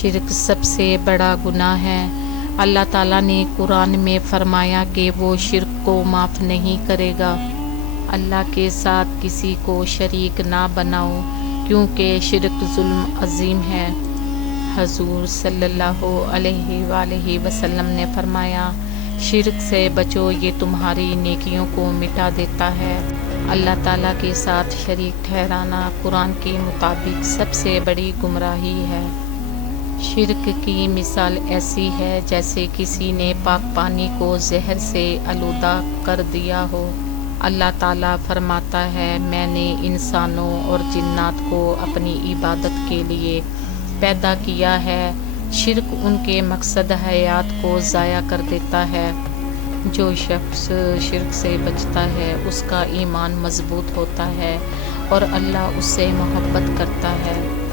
شرک سب سے بڑا گناہ ہے۔ اللہ تعالیٰ نے قرآن میں فرمایا کہ وہ شرک کو معاف نہیں کرے گا۔ اللہ کے ساتھ کسی کو شریک نہ بناؤ کیونکہ شرک ظلم عظیم ہے۔ حضور صلی اللہ علیہ وآلہ وسلم نے فرمایا، شرک سے بچو، یہ تمہاری نیکیوں کو مٹا دیتا ہے۔ اللہ تعالیٰ کے ساتھ شریک ٹھہرانا قرآن کے مطابق سب سے بڑی گمراہی ہے۔ شرک کی مثال ایسی ہے جیسے کسی نے پاک پانی کو زہر سے آلودہ کر دیا ہو۔ اللہ تعالیٰ فرماتا ہے، میں نے انسانوں اور جنات کو اپنی عبادت کے لیے پیدا کیا ہے۔ شرک ان کے مقصد حیات کو ضائع کر دیتا ہے۔ جو شخص شرک سے بچتا ہے اس کا ایمان مضبوط ہوتا ہے اور اللہ اس سے محبت کرتا ہے۔